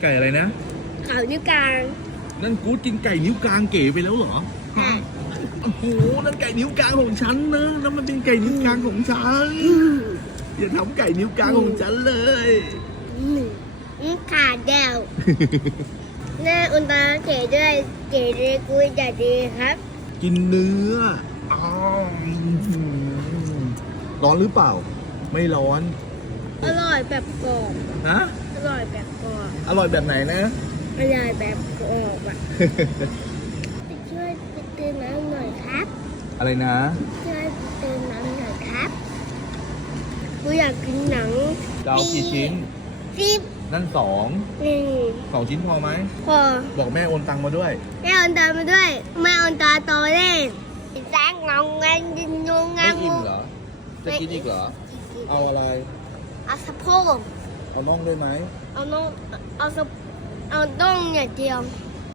ไก่อะไรนะ ขาวนิ้วกลางนั่นกู๊ดกินไก่นิ้วกลางเก๋ไปแล้วเหรอค่ะโอ้โหนั่นไก่นิ้วกลางของฉันนะแล้วมันเป็นไก่นิ้วกลางของฉันอย่าทำไก่นิ้วกลางของฉันเลยอืมขาดเดียวแม่อุนตาเก๋ด้วยเก๋ดีกุยจะดีครับ กินเนื้ออ้าวร้อนหรือเปล่า ไม่ร้อน อร่อยแบบกรอบฮะ อร่อยแบบกรอบอร่อยแบบไหนนะ อร่อยแบบกรอบอะไปช่วยไปเติมน้ำหน่อยครับ อะไรนะ ช่วยไปเติมน้ำหน่อยครับกูอยากกินหนังจะเอากี่ชิ้น สิบนั่นสองหนึ่งสองชิ้นพอไหม พอบอกแม่โอนตังมาด้วย แม่เอนตามาด้วยแม่เอนตาโตเล่นแจ้งงงงันยินงงงัไม่นอิ่มเหรอ จะกินอีกเหรอ เอาอะไร เอาสะโพก เอาน่องด้วยไหมเอาน้องเอาสะเอาต้องอย่างเดียว